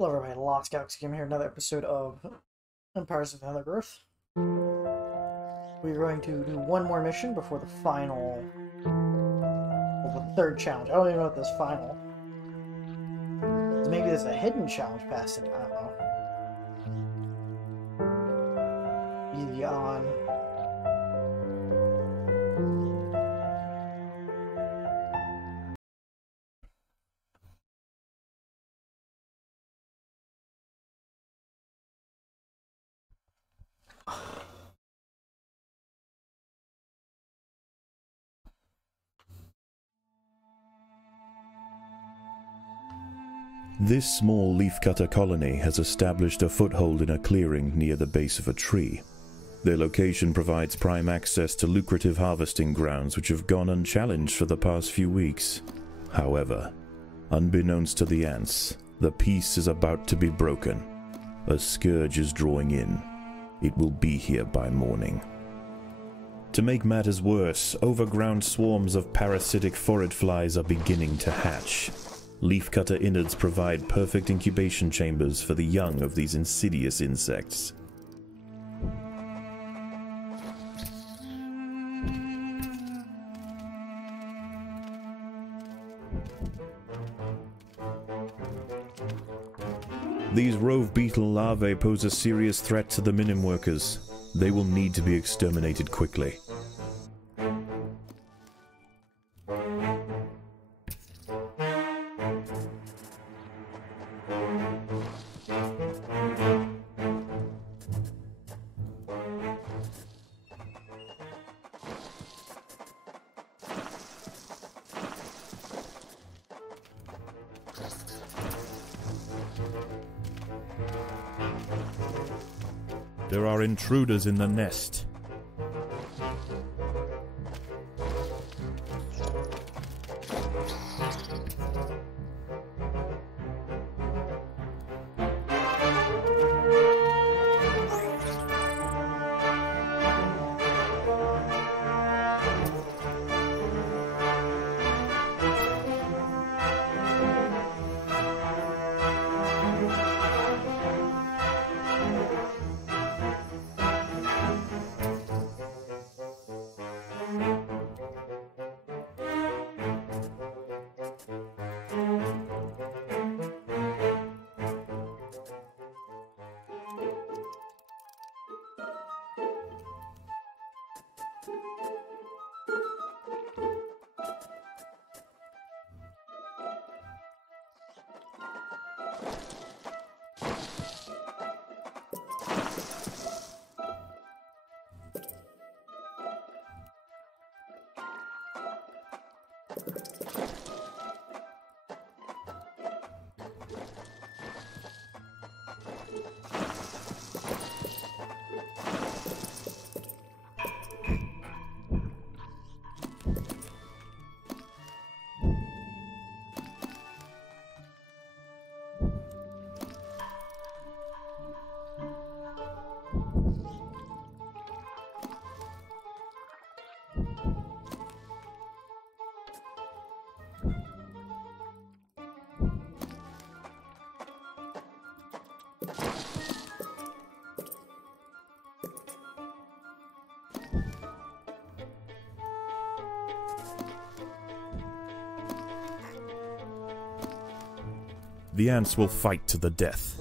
Hello everybody, Lost Galaxy Game here, another episode of Empires of Undergrowth. We're going to do one more mission before the final, well, the third challenge. I don't even know if this final. Maybe there's a hidden challenge past it, I don't know. Beyond. This small leafcutter colony has established a foothold in a clearing near the base of a tree. Their location provides prime access to lucrative harvesting grounds which have gone unchallenged for the past few weeks. However, unbeknownst to the ants, the peace is about to be broken. A scourge is drawing in. It will be here by morning. To make matters worse, overground swarms of parasitic phorid flies are beginning to hatch. Leafcutter innards provide perfect incubation chambers for the young of these insidious insects. These rove beetle larvae pose a serious threat to the minim workers. They will need to be exterminated quickly. There are intruders in the nest. The ants will fight to the death.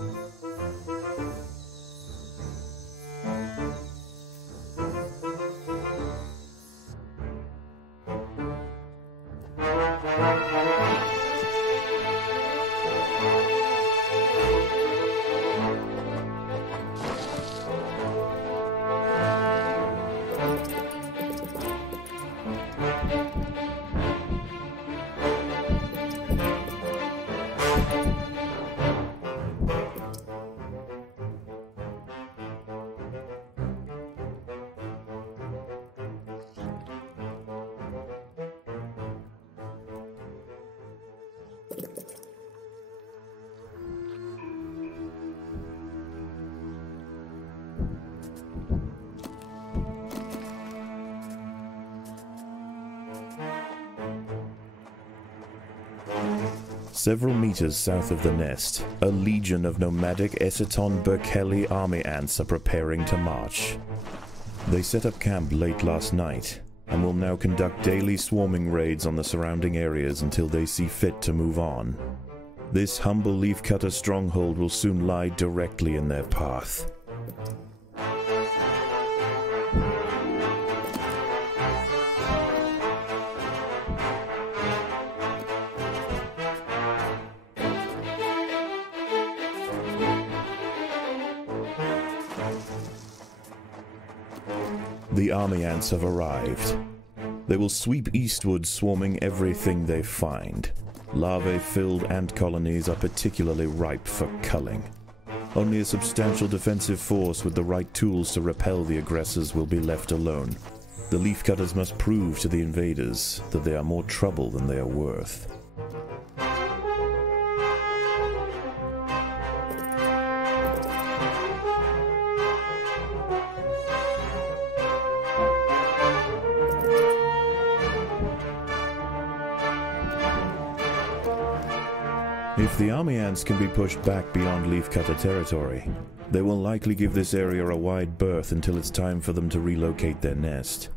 Several meters south of the nest, a legion of nomadic Ep10 Berkeley army ants are preparing to march. They set up camp late last night, and will now conduct daily swarming raids on the surrounding areas until they see fit to move on. This humble leafcutter stronghold will soon lie directly in their path. The army ants have arrived. They will sweep eastward, swarming everything they find. Larvae-filled ant colonies are particularly ripe for culling. Only a substantial defensive force with the right tools to repel the aggressors will be left alone. The leafcutters must prove to the invaders that they are more trouble than they are worth. If the army ants can be pushed back beyond leafcutter territory, they will likely give this area a wide berth until it's time for them to relocate their nest.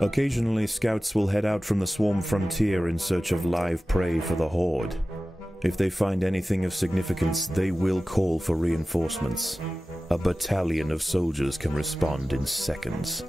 Occasionally, scouts will head out from the swarm frontier in search of live prey for the horde. If they find anything of significance, they will call for reinforcements. A battalion of soldiers can respond in seconds.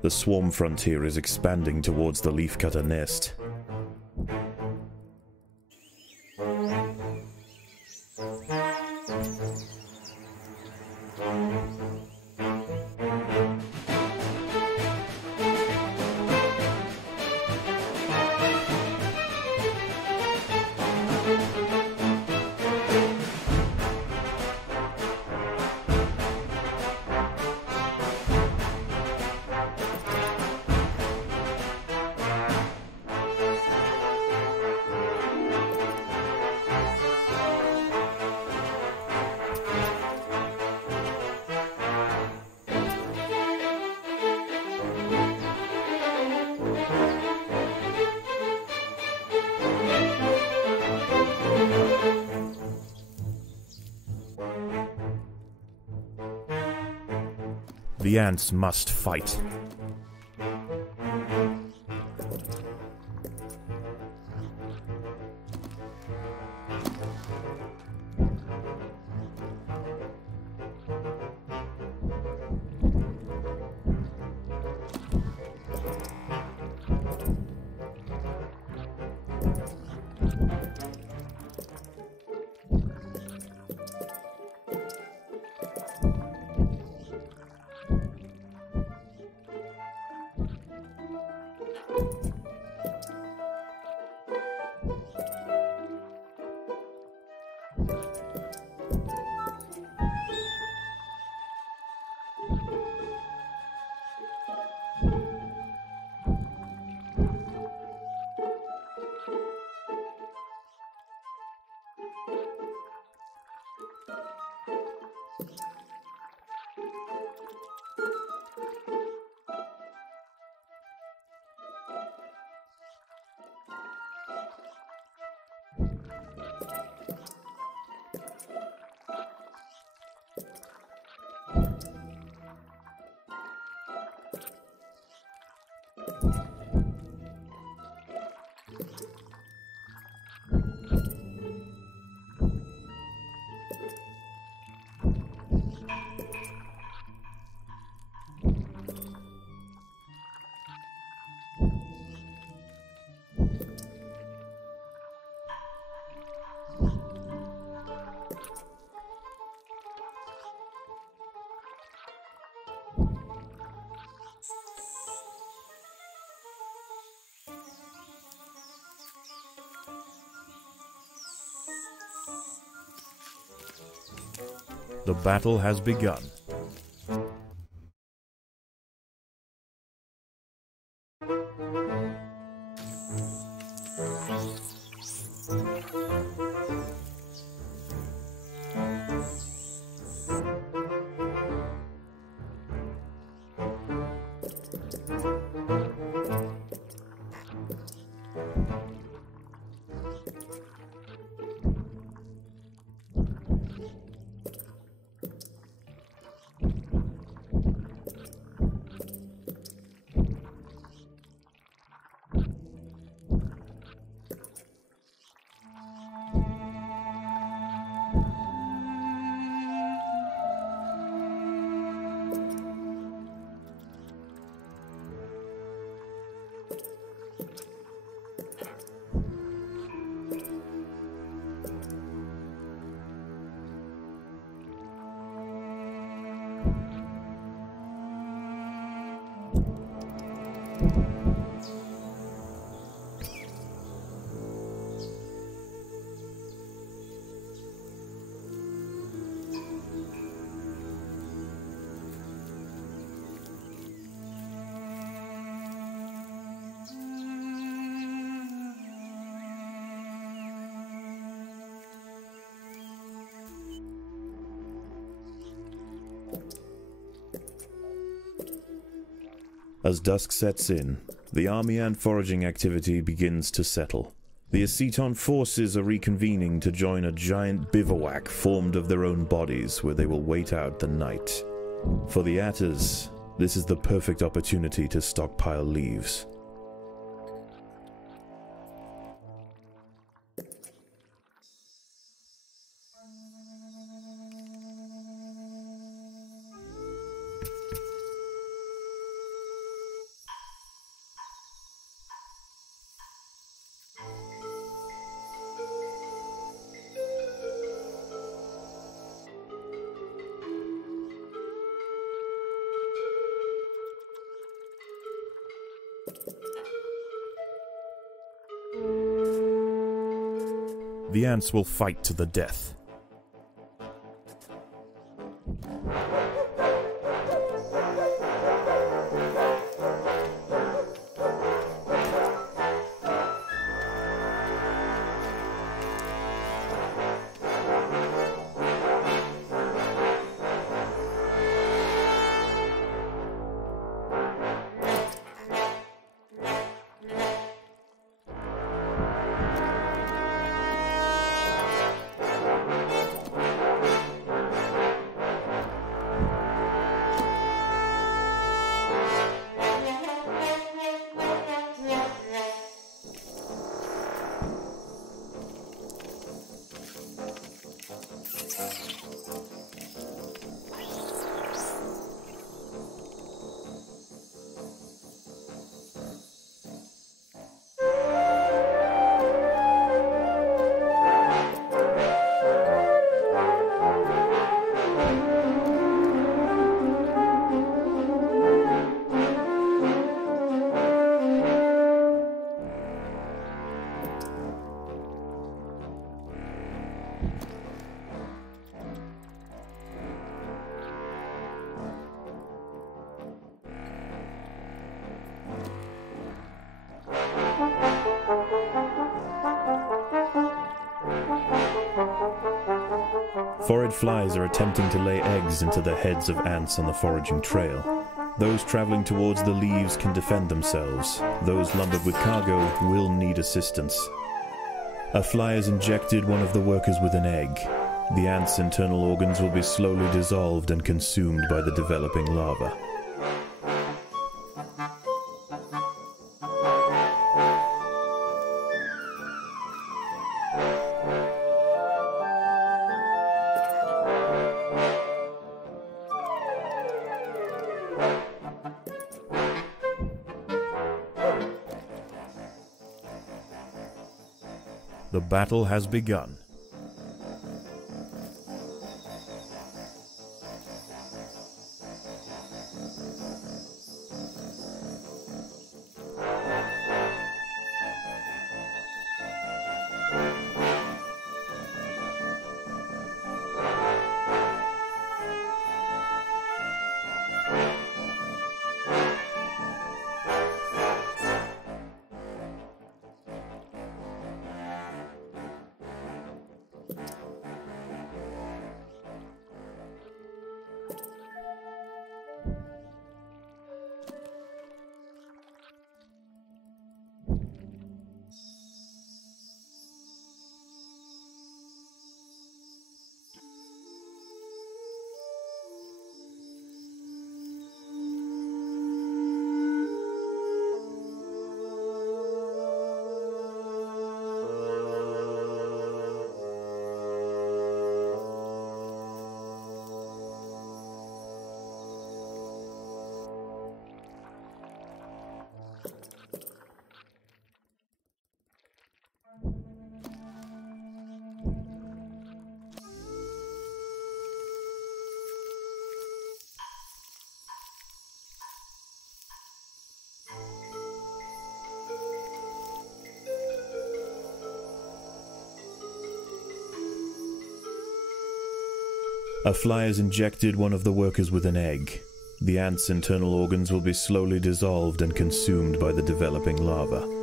The swarm frontier is expanding towards the leafcutter nest. The ants must fight. The battle has begun. As dusk sets in, the army and foraging activity begins to settle. The Ep10 forces are reconvening to join a giant bivouac formed of their own bodies where they will wait out the night. For the Atters, this is the perfect opportunity to stockpile leaves. The ants will fight to the death. Foraged flies are attempting to lay eggs into the heads of ants on the foraging trail. Those traveling towards the leaves can defend themselves. Those lumbered with cargo will need assistance. A fly has injected one of the workers with an egg. The ant's internal organs will be slowly dissolved and consumed by the developing larva. The battle has begun. A fly has injected one of the workers with an egg. The ant's internal organs will be slowly dissolved and consumed by the developing larva.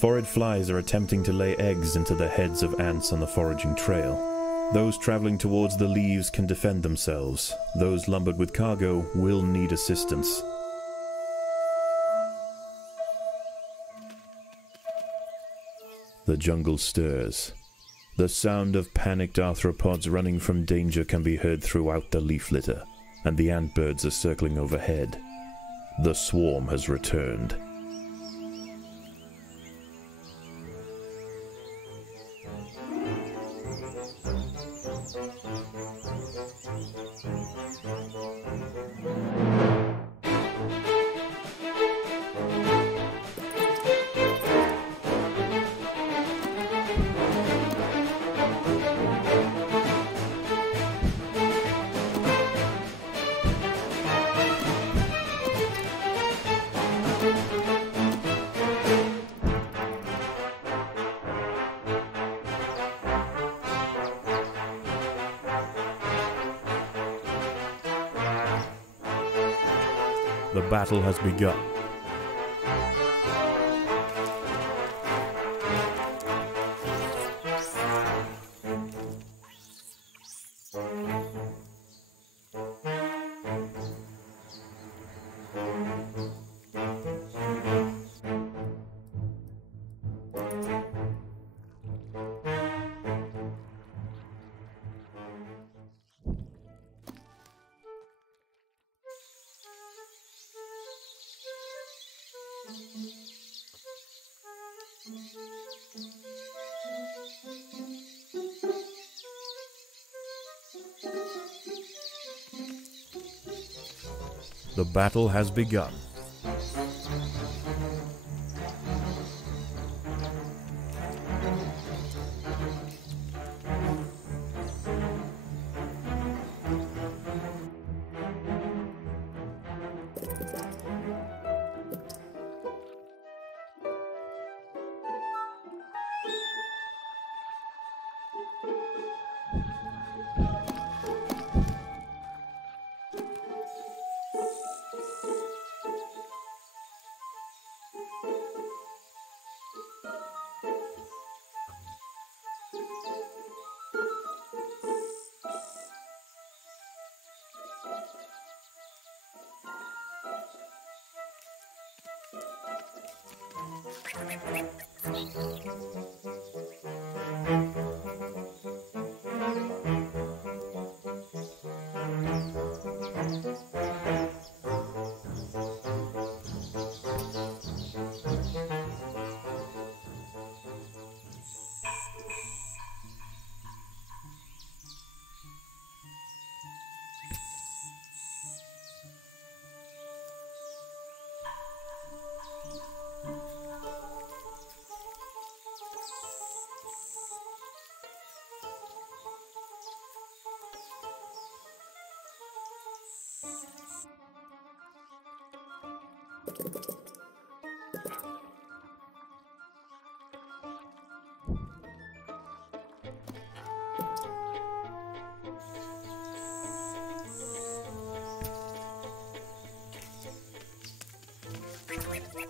Foraged flies are attempting to lay eggs into the heads of ants on the foraging trail. Those traveling towards the leaves can defend themselves. Those lumbered with cargo will need assistance. The jungle stirs. The sound of panicked arthropods running from danger can be heard throughout the leaf litter, and the ant birds are circling overhead. The swarm has returned. The battle has begun. The battle has begun.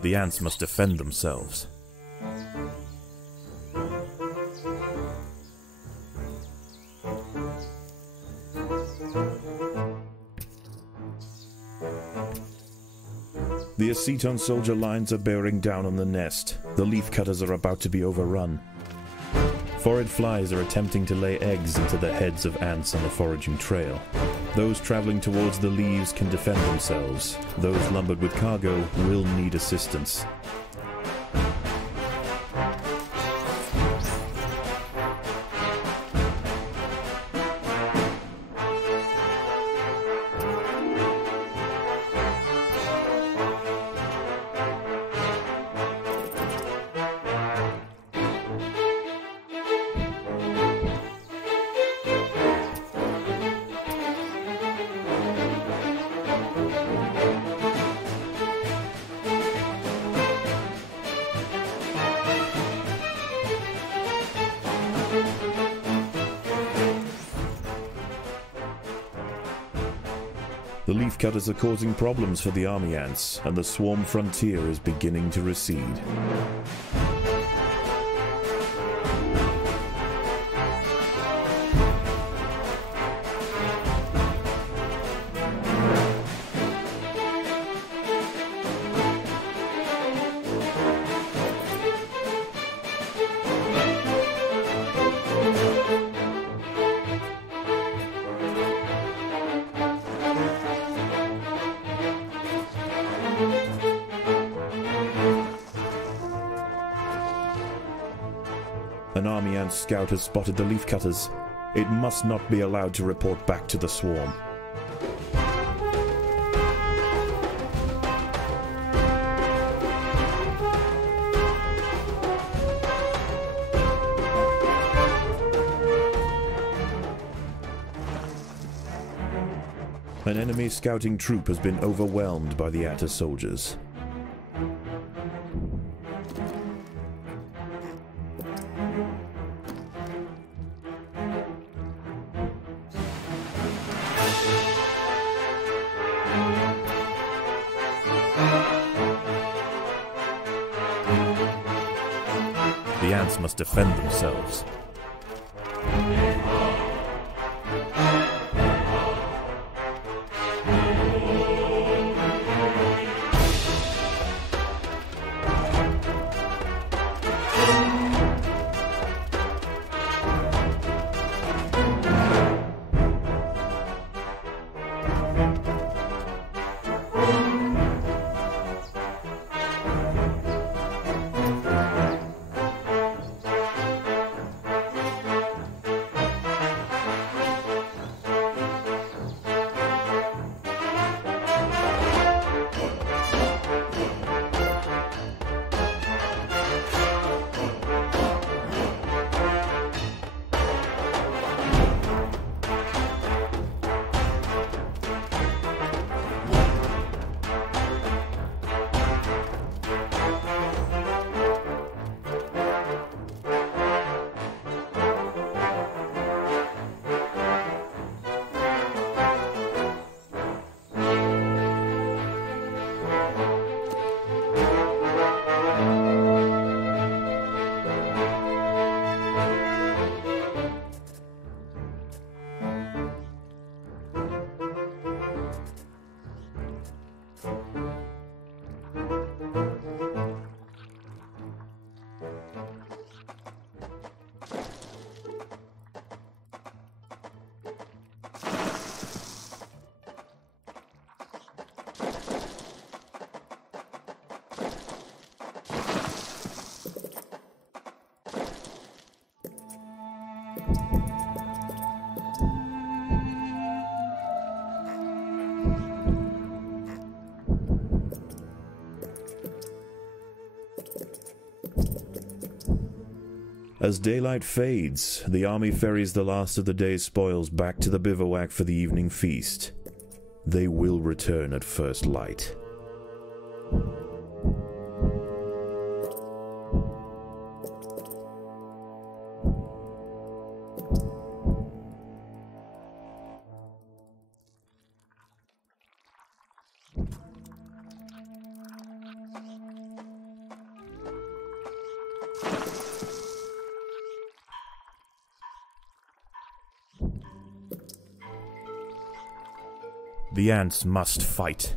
The ants must defend themselves. The aceton soldier lines are bearing down on the nest. The leaf cutters are about to be overrun. Forage flies are attempting to lay eggs into the heads of ants on the foraging trail. Those traveling towards the leaves can defend themselves. Those lumbered with cargo will need assistance. The leafcutters are causing problems for the army ants, and the swarm frontier is beginning to recede. An army ant scout has spotted the leafcutters. It must not be allowed to report back to the swarm. An enemy scouting troop has been overwhelmed by the Atta soldiers. The ants must defend themselves. As daylight fades, the army ferries the last of the day's spoils back to the bivouac for the evening feast. They will return at first light. The ants must fight.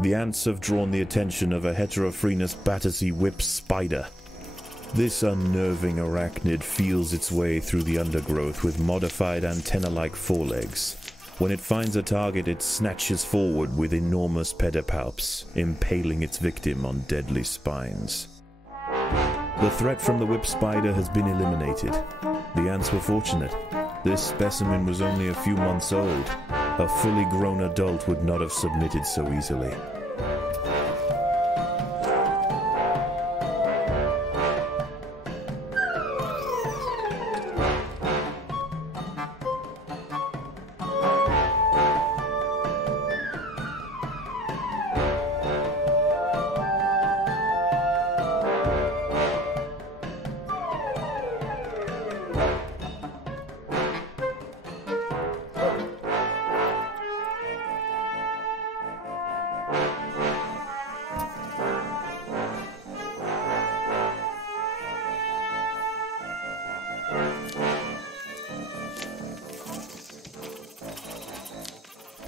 The ants have drawn the attention of a Heterophrenius Battersea whip spider. This unnerving arachnid feels its way through the undergrowth with modified antenna-like forelegs. When it finds a target, it snatches forward with enormous pedipalps, impaling its victim on deadly spines. The threat from the whip spider has been eliminated. The ants were fortunate. This specimen was only a few months old. A fully grown adult would not have submitted so easily.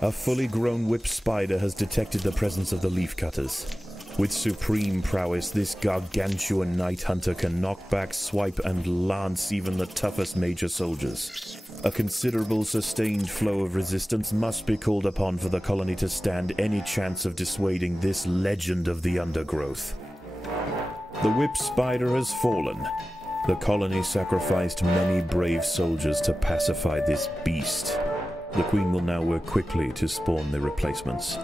A fully grown whip spider has detected the presence of the leafcutters. With supreme prowess, this gargantuan night hunter can knock back, swipe, and lance even the toughest major soldiers. A considerable sustained flow of resistance must be called upon for the colony to stand any chance of dissuading this legend of the undergrowth. The whip spider has fallen. The colony sacrificed many brave soldiers to pacify this beast. The Queen will now work quickly to spawn the replacements.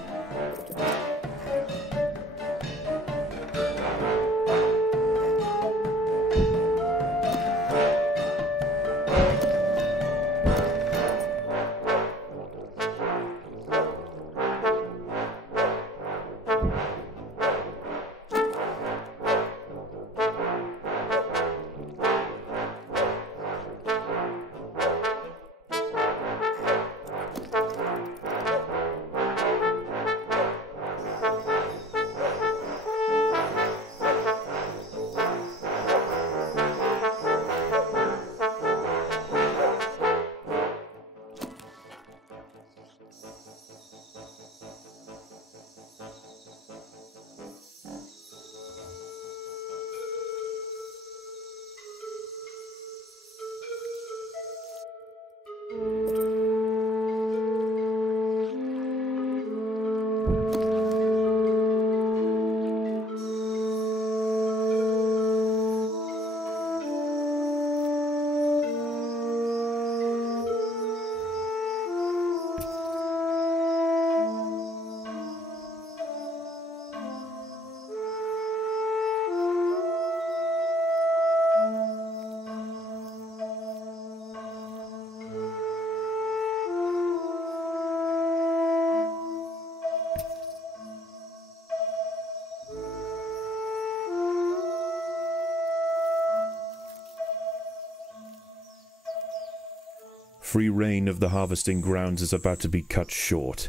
free reign of the harvesting grounds is about to be cut short.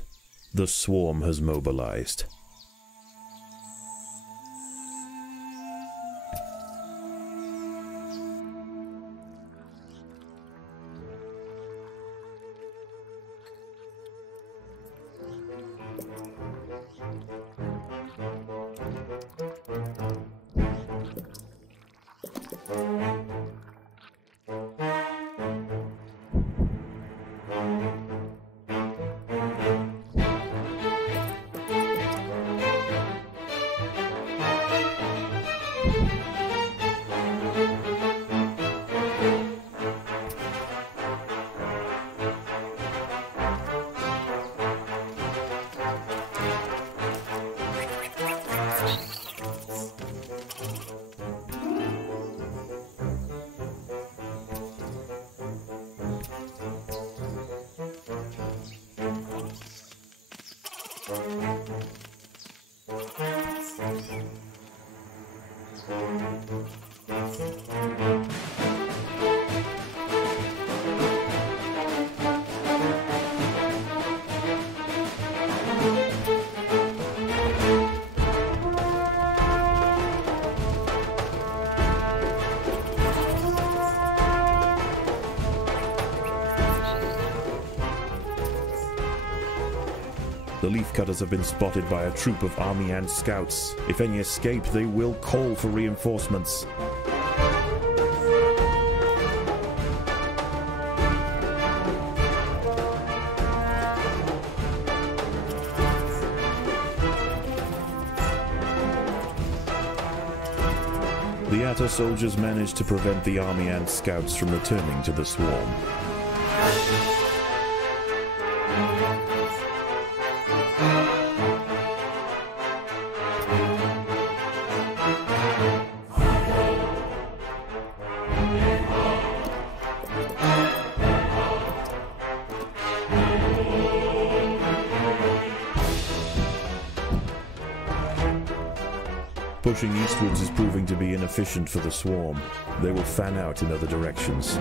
The swarm has mobilized. The Leafcutters have been spotted by a troop of army ant scouts. If any escape, they will call for reinforcements. The Atta soldiers managed to prevent the army ant scouts from returning to the swarm. Pushing eastwards is proving to be inefficient for the swarm. They will fan out in other directions.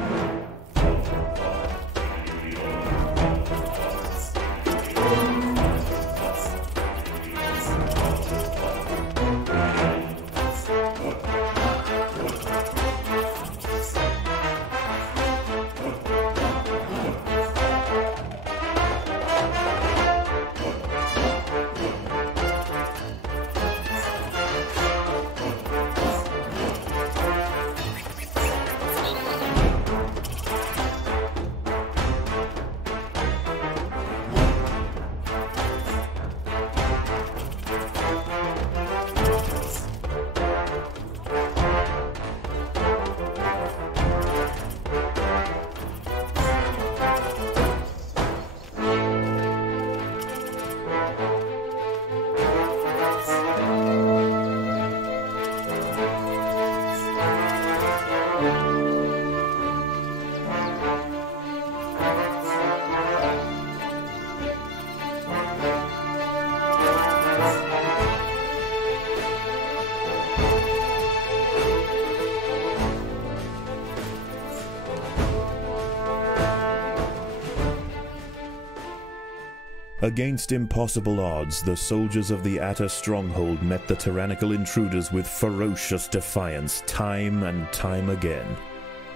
Against impossible odds, the soldiers of the Atta stronghold met the tyrannical intruders with ferocious defiance time and time again.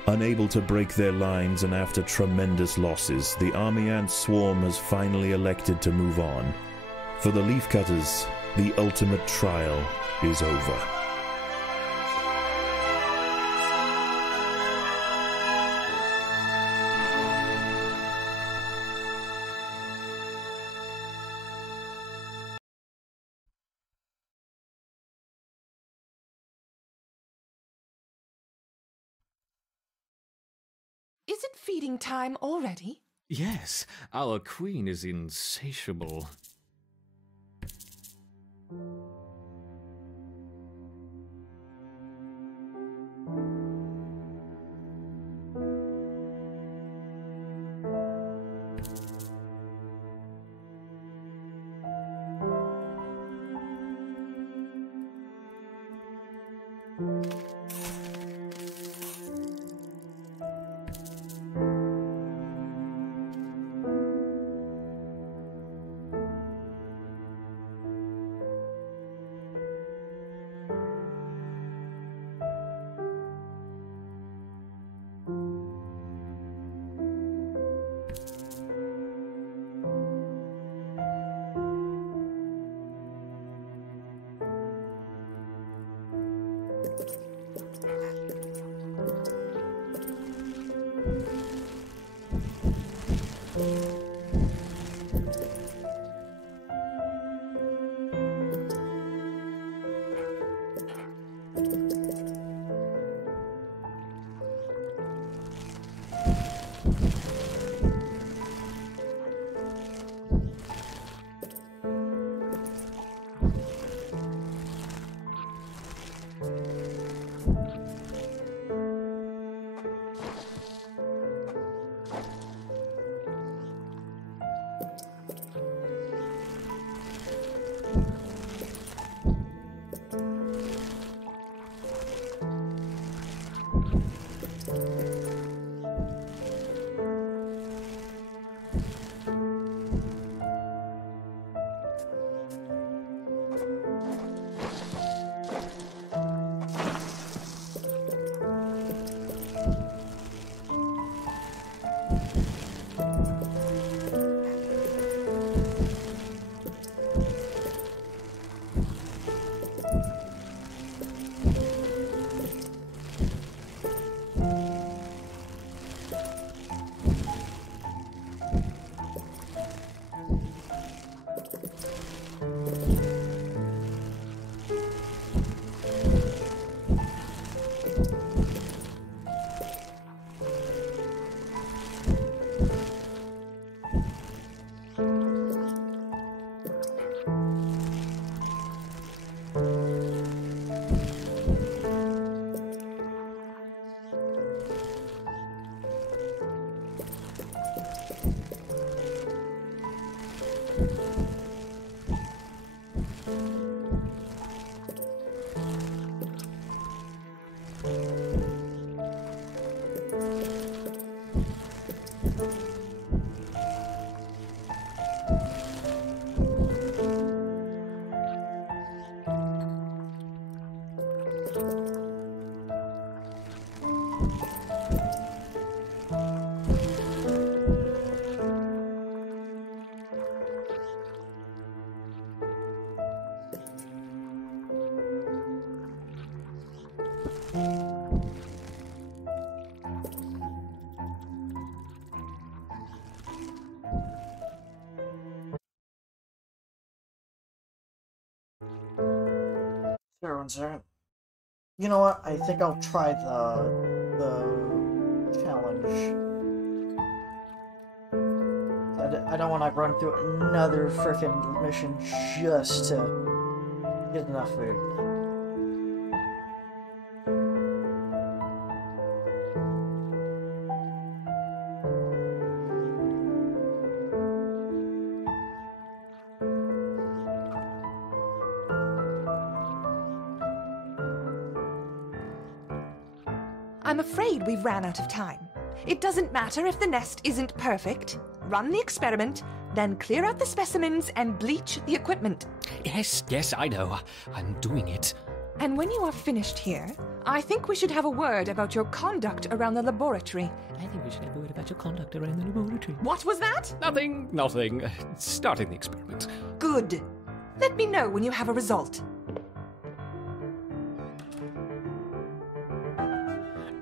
Unable to break their lines and after tremendous losses, the army ant swarm has finally elected to move on. For the Leafcutters, the ultimate trial is over. Is it feeding time already? Yes, our queen is insatiable. Sure, one second. You know what? I think I'll try the challenge. I don't want to run through another frickin' mission just to get enough food. I'm afraid we've ran out of time. It doesn't matter if the nest isn't perfect. Run the experiment, then clear out the specimens and bleach the equipment. Yes, I know. I'm doing it. And when you are finished here, I think we should have a word about your conduct around the laboratory. I think we should have a word about your conduct around the laboratory. What was that? Nothing. Starting the experiment. Good. Let me know when you have a result.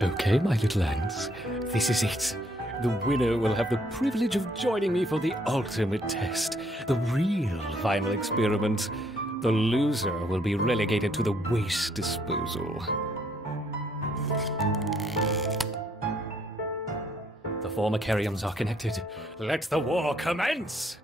Okay, my little ants. This is it. The winner will have the privilege of joining me for the ultimate test, the real final experiment. The loser will be relegated to the waste disposal. The formicariums are connected. Let the war commence!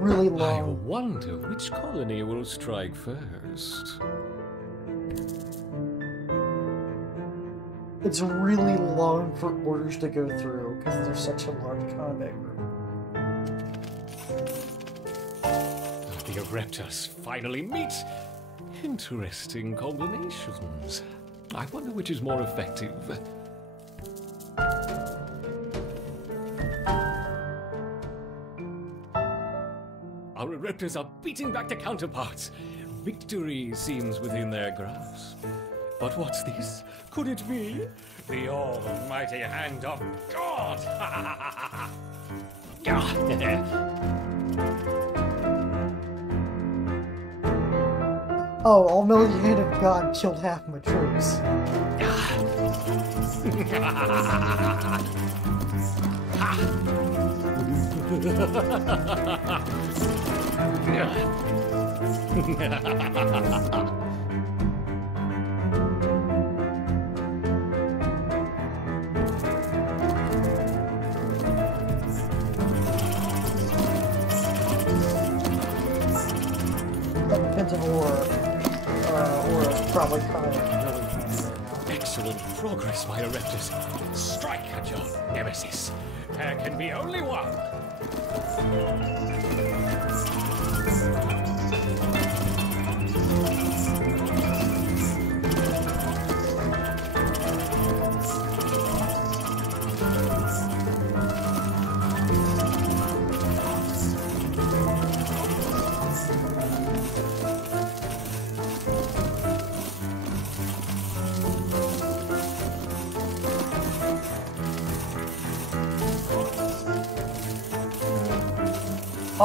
Really I long. wonder which colony will strike first. It's really long for orders to go through because there's such a large combat group. The Ereptus finally meet. Interesting combinations. I wonder which is more effective. Our Ereptus are beating back their counterparts. Victory seems within their grasp. But what's this? Could it be the almighty hand of God? Oh, almighty hand of God killed half my troops. Depends on Aura's probably kind of really. Excellent progress, my Ereptus. Strike at your nemesis. There can be only one.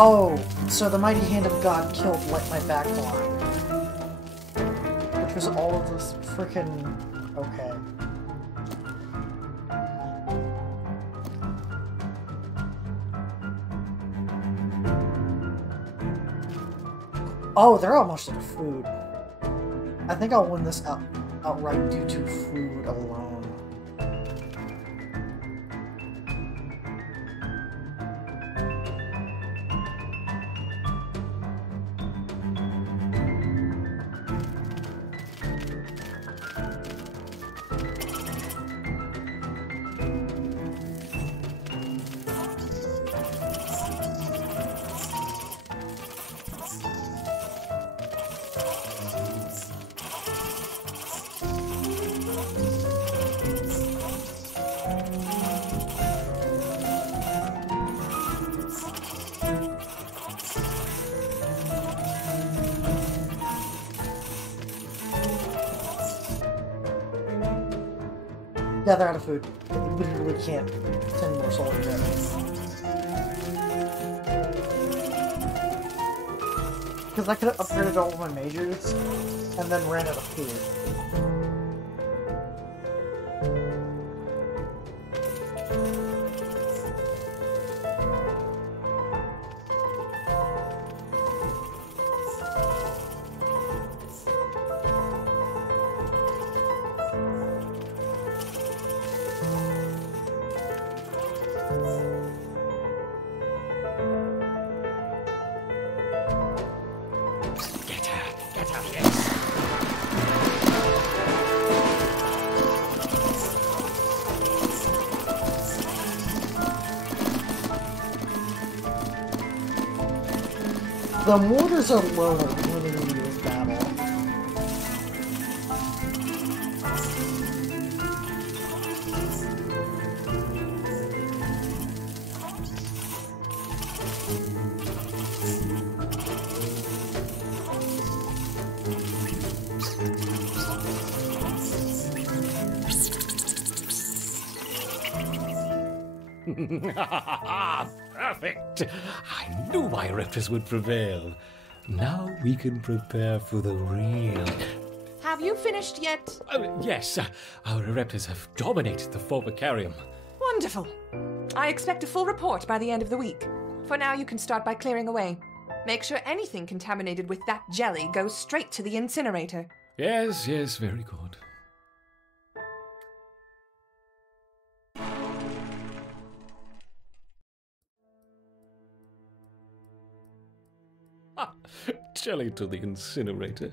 Oh, so the mighty hand of God killed my back line. Which was all of this frickin'... Okay. Oh, they're almost out of food. I think I'll win this outright due to food alone. Yeah, they're out of food. They literally can't send more soldiers at me. Because I could have upgraded all of my majors, and then ran out of food. The mortars alone are winning me this battle. Perfect! I knew my Ereptus would prevail. Now we can prepare for the real... Have you finished yet? Yes, our Ereptus have dominated the Fulvicarium. Wonderful. I expect a full report by the end of the week. For now, you can start by clearing away. Make sure anything contaminated with that jelly goes straight to the incinerator. Yes, yes, very good. Jelly to the incinerator.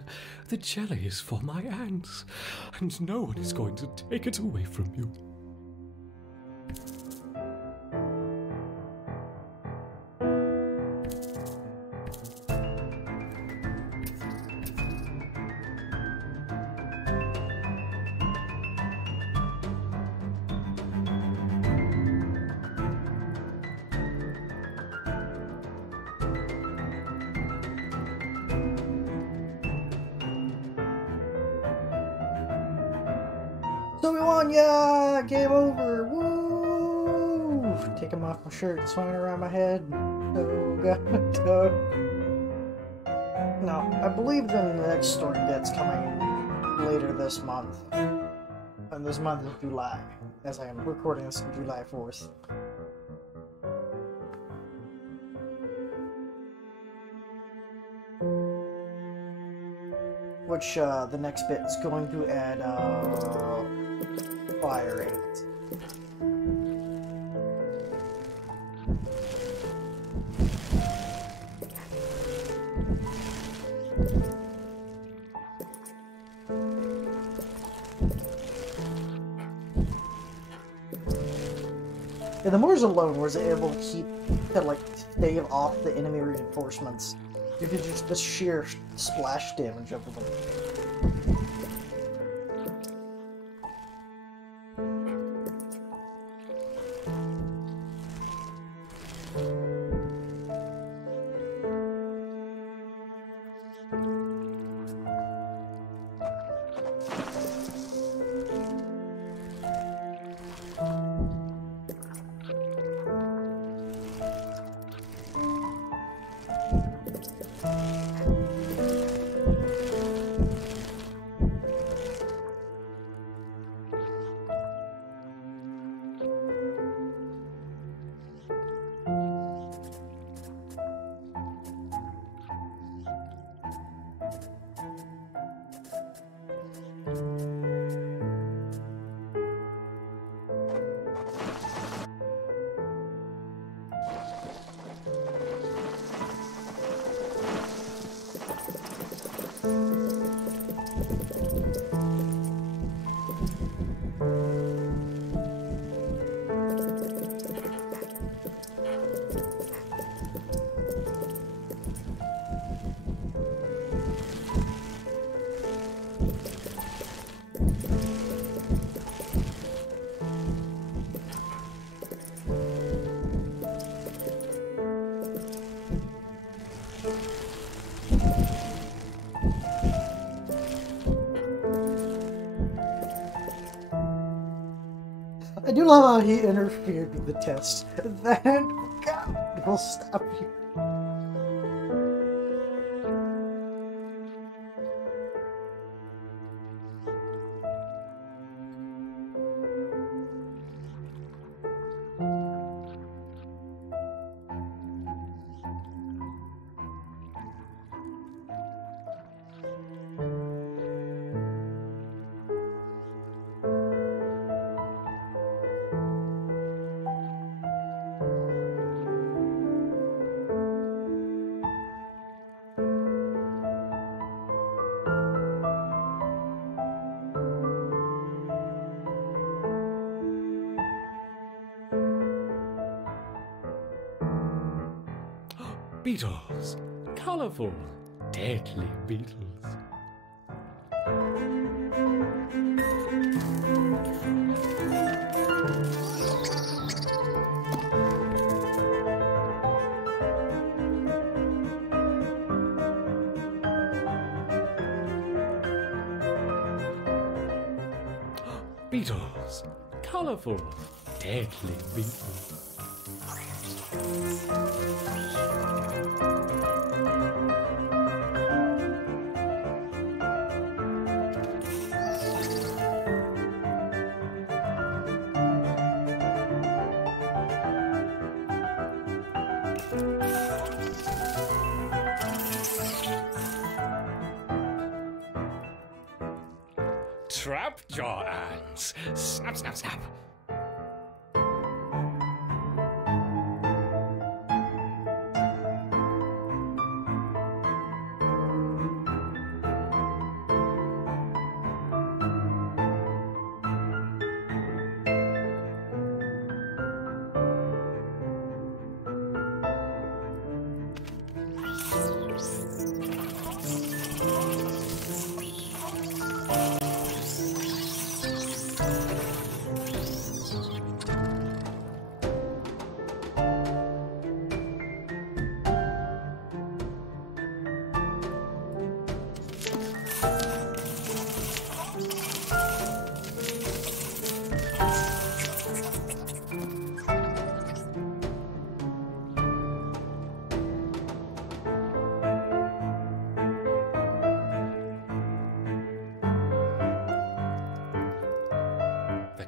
The jelly is for my ants, and no one is going to take it away from you. So we won, yeah! Game over! Woo! Taking off my shirt, swinging around my head. Oh god. No, I believe the next story that's coming later this month. And this month is July, as I am recording this on July 4th. Which, the next bit is going to add, fire ants. And the Moors alone was able to like stave off the enemy reinforcements due to just the sheer splash damage of them. I do love how he interfered with the test. That God will stop you. Beetles. Colorful, deadly beetles. Beetles. Colorful, deadly beetles. Trapjaw ants. Snap, snap, snap.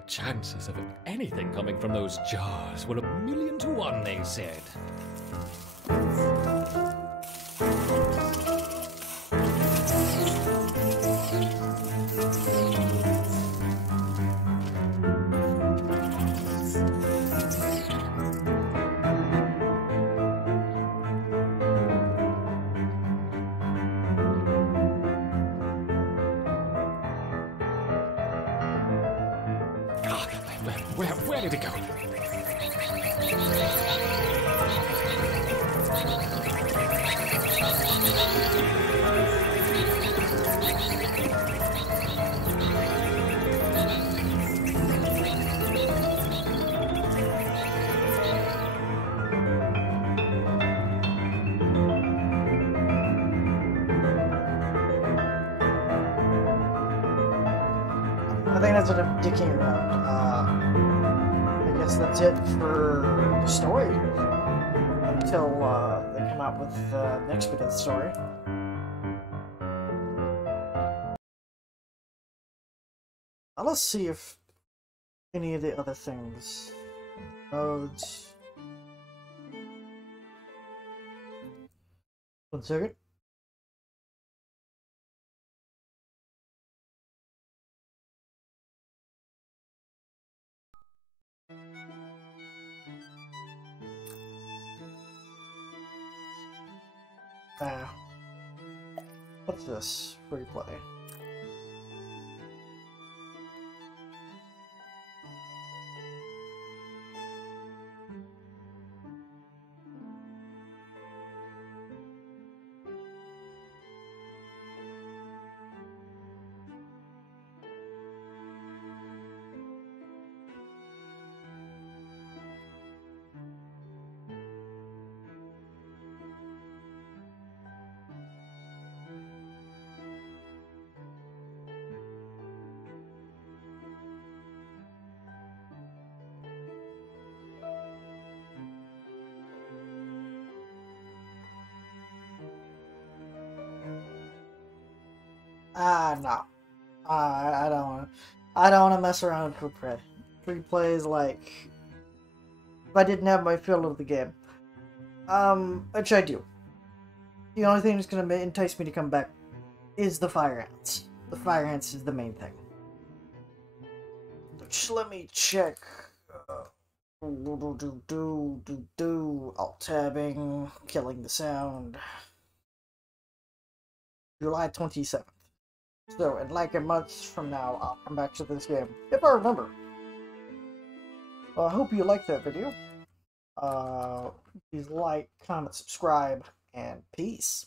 Chances of anything coming from those jars were 1,000,000 to 1, they said. Where did it go? as I'm dicking around, I guess that's it for the story. Until they come out with the next bit of the story. Now let's see if any of the other things. Modes. 1 second. Ah. What's this? Free play. No. I don't want to. I don't want to mess around with free play. Free play is like if I didn't have my fill of the game. Which I do. The only thing that's gonna entice me to come back is the fire ants. The fire ants is the main thing. Which let me check. Alt tabbing, killing the sound. July 27th. So, in like a month from now, I'll come back to this game, if I remember. Well, I hope you liked that video. Please like, comment, subscribe, and peace.